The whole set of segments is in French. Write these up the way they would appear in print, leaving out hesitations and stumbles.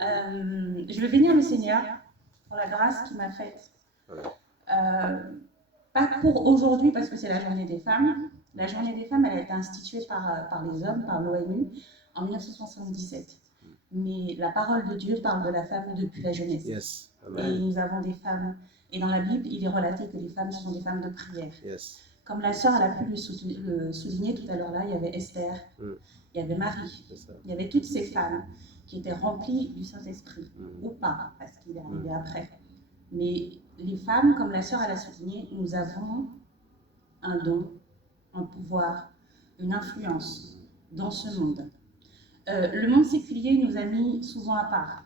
Je veux bénir le Seigneur pour la grâce qu'il m'a faite. Pas pour aujourd'hui, parce que c'est la journée des femmes. La journée des femmes, elle a été instituée par les hommes, par l'ONU, en 1977. Mais la parole de Dieu parle de la femme depuis la jeunesse. Yes. Et nous avons des femmes. Et dans la Bible, il est relaté que les femmes sont des femmes de prière. Yes. Comme la sœur, elle a pu le souligner tout à l'heure là, il y avait Esther, il y avait Marie, il y avait toutes ces femmes qui étaient remplies du Saint-Esprit, ou pas, parce qu'il est arrivé après. Mais les femmes, comme la sœur elle a souligné, nous avons un don, un pouvoir, une influence dans ce monde. Le monde séculier nous a mis souvent à part.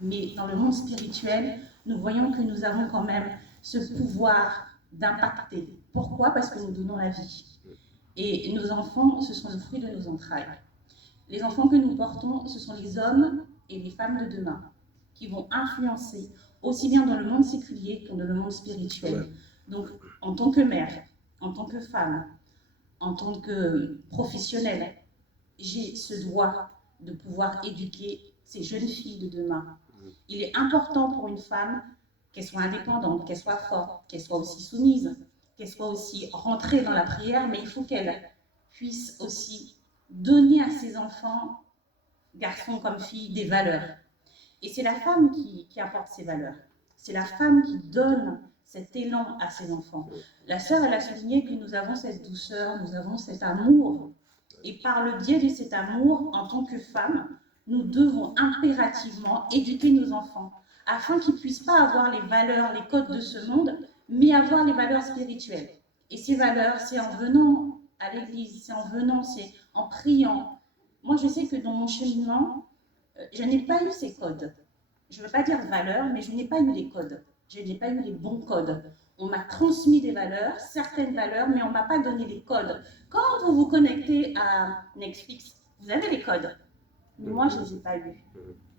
Mais dans le monde spirituel, nous voyons que nous avons quand même ce pouvoir d'impacter. Pourquoi? Parce que nous donnons la vie. Et nos enfants, ce sont le fruit de nos entrailles. Les enfants que nous portons, ce sont les hommes et les femmes de demain qui vont influencer aussi bien dans le monde séculier que dans le monde spirituel. Donc, en tant que mère, en tant que femme, en tant que professionnelle, j'ai ce droit de pouvoir éduquer ces jeunes filles de demain. Il est important pour une femme qu'elle soit indépendante, qu'elle soit forte, qu'elle soit aussi soumise, qu'elle soit aussi rentrée dans la prière, mais il faut qu'elle puisse aussi donner à ses enfants, garçons comme filles, des valeurs. Et c'est la femme qui apporte ces valeurs. C'est la femme qui donne cet élan à ses enfants. La sœur, elle a souligné que nous avons cette douceur, nous avons cet amour. Et par le biais de cet amour, en tant que femme, nous devons impérativement éduquer nos enfants afin qu'ils ne puissent pas avoir les valeurs, les codes de ce monde, mais avoir les valeurs spirituelles. Et ces valeurs, c'est en venant à l'église, c'est en venant, c'est en priant. Moi, je sais que dans mon cheminement, je n'ai pas eu ces codes. Je ne veux pas dire valeurs, mais je n'ai pas eu les codes. Je n'ai pas eu les bons codes. On m'a transmis des valeurs, certaines valeurs, mais on ne m'a pas donné les codes. Quand vous vous connectez à Netflix, vous avez les codes. Mais moi, je ne les ai pas eus.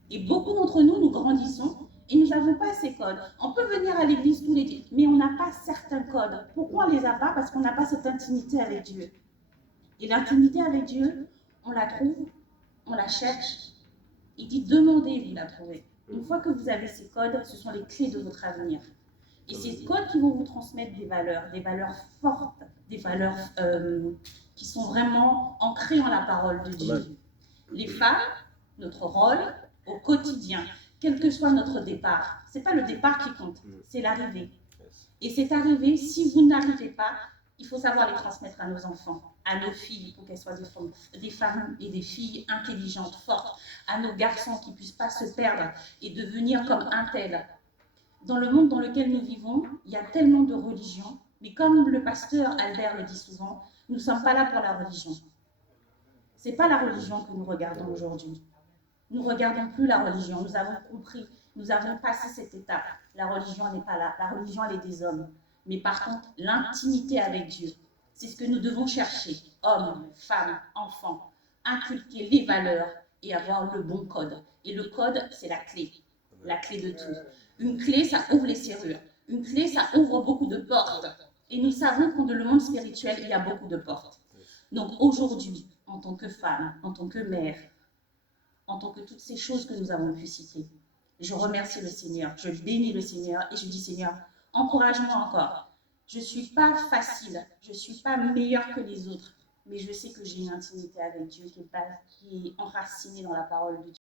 Et beaucoup d'entre nous, nous grandissons et nous n'avons pas ces codes. On peut venir à l'église tous les jours, mais on n'a pas certains codes. Pourquoi on ne les a pas? Parce qu'on n'a pas cette intimité avec Dieu. Et l'intimité avec Dieu, on la trouve, on la cherche. Il dit demandez, vous la trouvez. Une fois que vous avez ces codes, ce sont les clés de votre avenir. Et ces codes qui vont vous transmettre des valeurs fortes, des valeurs qui sont vraiment ancrées en la parole de Dieu. Les femmes, notre rôle au quotidien, quel que soit notre départ, ce n'est pas le départ qui compte, c'est l'arrivée. Et cette arrivée, si vous n'arrivez pas, il faut savoir les transmettre à nos enfants, à nos filles, pour qu'elles soient des femmes et des filles intelligentes, fortes, à nos garçons qui ne puissent pas se perdre et devenir comme un tel. Dans le monde dans lequel nous vivons, il y a tellement de religions, mais comme le pasteur Albert le dit souvent, nous ne sommes pas là pour la religion. Ce n'est pas la religion que nous regardons aujourd'hui. Nous ne regardons plus la religion, nous avons compris, nous avons passé cette étape. La religion n'est pas là, la religion elle est des hommes. Mais par contre, l'intimité avec Dieu, c'est ce que nous devons chercher. Hommes, femmes, enfants, inculquer les valeurs et avoir le bon code. Et le code, c'est la clé de tout. Une clé, ça ouvre les serrures. Une clé, ça ouvre beaucoup de portes. Et nous savons qu'en le monde spirituel, il y a beaucoup de portes. Donc aujourd'hui, en tant que femme, en tant que mère, en tant que toutes ces choses que nous avons pu citer, je remercie le Seigneur, je bénis le Seigneur et je dis Seigneur, encourage-moi encore. Je ne suis pas facile, je ne suis pas meilleure que les autres, mais je sais que j'ai une intimité avec Dieu qui est enracinée dans la parole de Dieu.